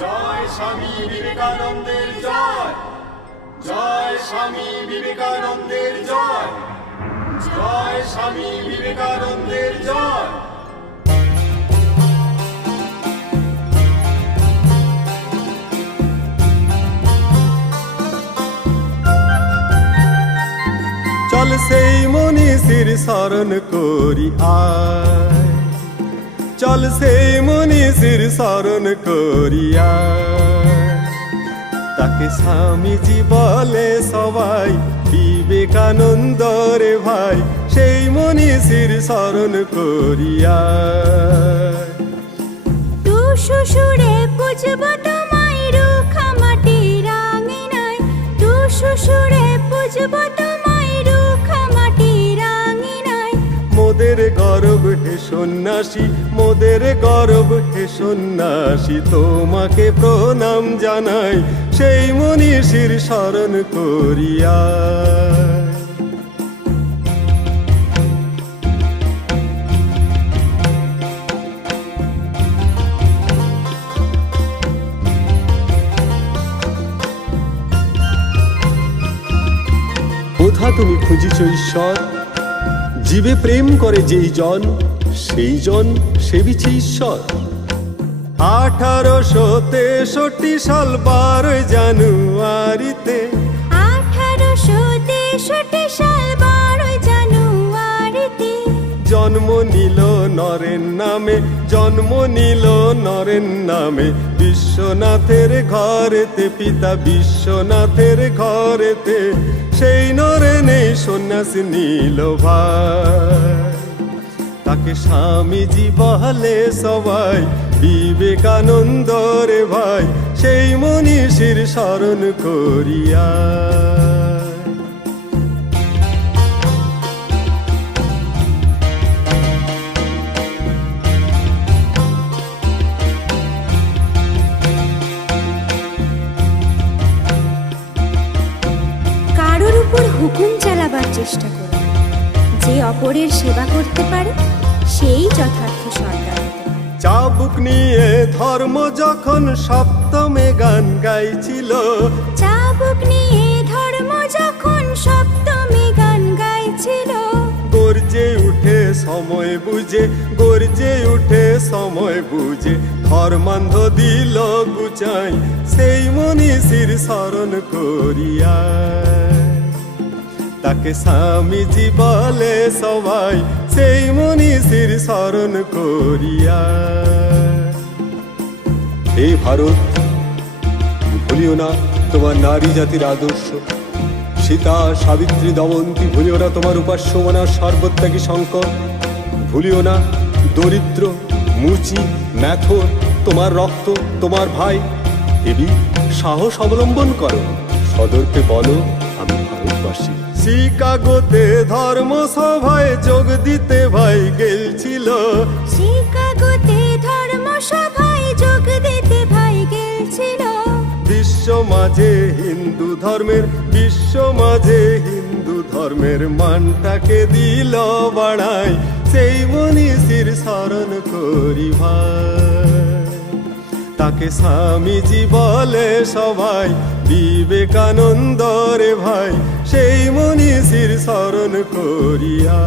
জয় স্বামী বিবেকানন্দের জয়, জয় স্বামী বিবেকানন্দের জয়, জয় স্বামী বিবেকানন্দের জয়। চল সেই মনীষীর স্মরণ করি আয়, চল সেই মনীষীর স্মরণ করি আয়। তাকে স্বামীজি বলে সবাই বিবেকানন্দ রে ভাই, সেই মনীষীর স্মরণ করি আয়। তু শ্বশুরে পুজব তোমায় রুখা মাটির আঙিনায়, তু শ্বশুরে পুজব তোমায় রুখা মাটির আঙিনায়। মোদের গর্ব হে সন্ন্যাসী, মোদের গর্ব হে সন্ন্যাসী, তোমাকে প্রণাম জানাই, সেই মনীষীর স্মরণ করিয়া। কোথা তুমি খুঁজিছ ঈশ্বর, জীবে প্রেম করে যেই জন, সেই জন সেবিছে ঈশ্বর। 1863 সাল 12 জানুয়ারিতে, 1863 সাল 12 জানুয়ারিতে জন্ম নিল নরেন নামে, জন্ম নিল নরেন নামে, বিশ্বনাথের ঘরেতে, পিতা বিশ্বনাথের ঘরেতে। সেই নরেনে সন্ন্যাস নিল ভাই, তাকে স্বামীজি বলে সবাই বিবেকানন্দ রে ভাই, সেই মনীষীর স্মরণ করিয়া। কারোর উপর হুকুম চালাবার চেষ্টা করো, যে অপরের সেবা করতে পারে সেই যথার্থ সর্দার হতে পারে। চাবুক নিয়ে ধর্ম যখন সপ্তমে গান গাইছিল, চাবুক নিয়ে ধর্ম যখন সপ্তমী গান গাইছিল, গর্জে উঠে সময় বুঝে, গর্জে উঠে সময় বুঝে, ধর্মান্ধ দিল গুচাই, সেই মনীষীর স্মরণ করিয়া। তাকে স্বামীজি বলে সবাই সেই মনীষীর স্মরণ করিয়া। এই ভারত, ভুলিও না তোমার নারী জাতির আদর্শ, সীতা সাবিত্রী দমন্তী, ভুলিও না তোমার উপাস্য মনা সর্বত্যাগী শঙ্কর, ভুলিও না দরিদ্র মুচি ম্যাথর, তোমার রক্ত তোমার ভাই। এবি সাহস অবলম্বন করো, সদর্পে বলো আমি ভারতবাসী। শিকাগোতে ধর্ম সভায় যোগ দিতে ভাই গেলছিল, শিকাগোতে ধর্ম সভায় যোগ দিতে ভাই গেছিল। বিশ্ব মাঝে হিন্দু ধর্মের, বিশ্ব মাঝে হিন্দু ধর্মের মানটাকে দিল বাড়াই, সেই মনীষীর স্মরণ করি ভাই। তাকে স্বামীজি বলে সবাই বিবেকানন্দ রে ভাই, সেই মনীষীর স্মরণ করিয়া।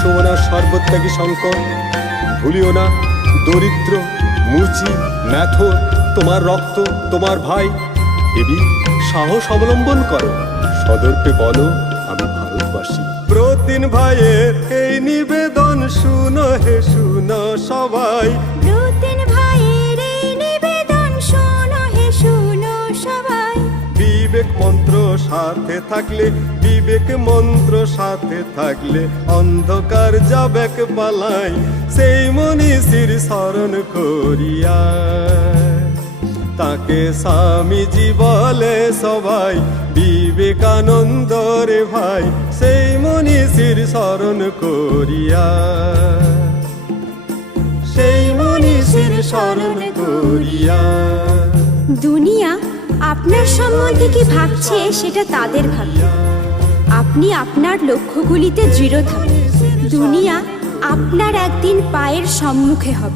সোমনা সর্বত্যাগী শঙ্কর, ভুলিও না দরিদ্র মুচি ম্যাথর, তোমার রক্ত তোমার ভাই। এবি সাহস অবলম্বন করো, সদর্পে বলো আমি ভারতবাসী। প্রতিন ভাইয়ের এই নিবেদন শুনো হে শুনো সবাই, প্রতিন ভাইয়ের এই নিবেদন শোনো হে শুনো সবাই। বিবেক মন্ত্র সাথে থাকলে, বিবেক মন্ত্র সাথে থাকলে, অন্ধকার যাবেক পালাই, সেই মনীষীর স্মরণ করিয়া। তাকে স্বামীজি বলে সবাই বিবেকানন্দ রে ভাই, সেই মনীষীর স্মরণ করিয়া, সেই মনীষীর স্মরণ করিয়া। দুনিয়া আপনার সম্বন্ধে কি ভাবছে সেটা তাদের ভাববে, আপনি আপনার লক্ষ্যগুলিতে দৃঢ় থাকুন। দুনিয়া আপনার একদিন পায়ের সম্মুখে হবে।